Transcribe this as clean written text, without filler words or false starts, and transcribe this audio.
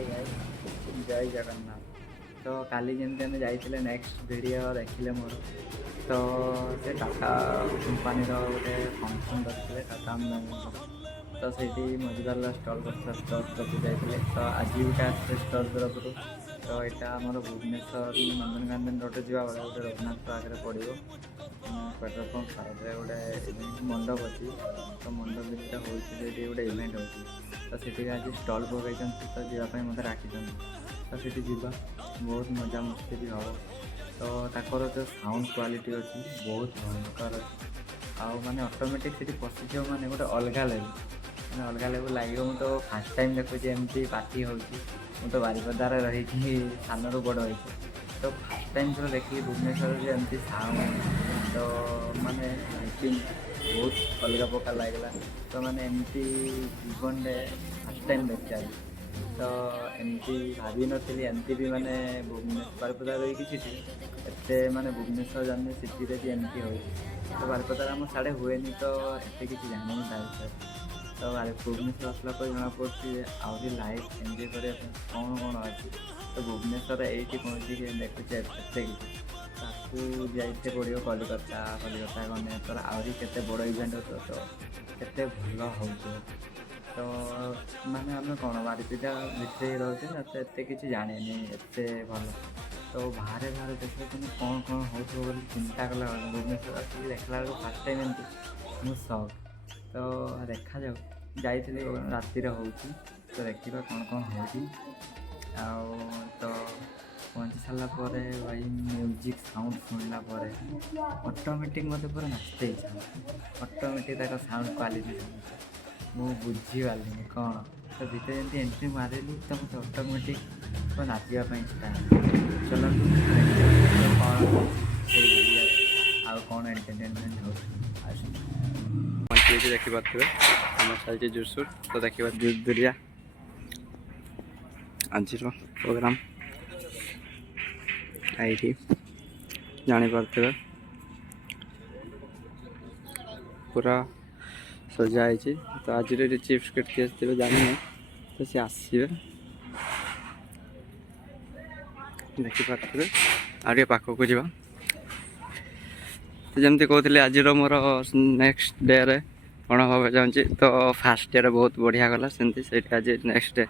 हाय हाय जय जगन्नाथ। तो काली जमी आम जाइए नेक्स्ट वीडियो देखिले मोर तो से टाटा कंपानी गोटे फंक्शन करते टाटा तो से मजुदार स्टल कर स्टल तरफ जाइए तो आज गोटे आसते स्टल तरफ तो यहाँ आम भुवनेश्वर नंदनकानन रोड जा गोटे रघुनाथ आगे पड़ो पेट्रोल पंप साइड्रे गोटे मंडप अच्छी तो मंडप भितर होती गोटे इवेंट हो तो से आज स्टल पकई तो जावाई मत राखी तो से बहुत मजा मस्ती भी हम तो ताकर जो साउंड क्वालिटी अच्छी बहुत भयंकर अच्छी आउ माने ऑटोमेटिक से पशिज माने गोटे अलग लेवल मैंने अलग लेवल लगे मुझे तो फास्ट टाइम देखुची एमती पार्टी हो तो बारिपदार रही सान रू बड़ होती तो फास्ट टाइम जो देखी भुवनेश्वर एमती साउंड तो माने बहुत अलग प्रकार लगला तो माने एमती जीवन फास्ट टाइम देखी आज तो एमती भावी नी एमती भी माने भुवनेश्वर बारिपदा रही कि माने भुवनेश्वर जानी सिटी भी एमती हो तो बारिपदार आम साढ़े हुए तो एत कि जानी तो भुवनेश्वर आसला जना पड़ी आहरी लाइफ एंजय करने कौन कौन अच्छी तो भुवनेश्वर ये पहुँची देखुचे एत कि जाइते पड़ो कलिकता कलिकता गने तो आहरी के बड़ इवेंट हो तो केते भल हो तो माने आम कौन बारिपदा भितर रोचे ना तो एत कि जाने एत भल तो बाहर बाहर देखिए तुम कौन कौन हो चिंता कला भुवनेश्वर आसिक देखला फास्ट टाइम एमती मु सक तो देखा जाऊ जाइए राति हो तो देखा कौन कौन हो तो पहुँची सारापर भाई म्यूजिक साउंड शुणला ऑटोमेटिक मत पूरा नाचते इच्छा ऑटोमेटिक साउंड क्वालिटी मुझे बुझीपारे कौन तो भीतर जमी एंट्री मारिली तो मत ऑटोमेटिक तो नाचापी इच्छा चलो कौन आ कौन एंटरटेनमेंट हो देखिपे आम चलती जोरसोर तो देखा दूरिया आज प्रोग्राम आई जापारे पूरा सजाई तो आज चिप्स कटकी आसते जानी तो सी आसवे देखिपे आगे पाखक जा तो जमती कहते आज मोर नेक्स्ट डे रे कौन भाव चाहूँगी तो फास्ट डे बहुत बढ़िया गला सेमती आज नेक्स्ट डे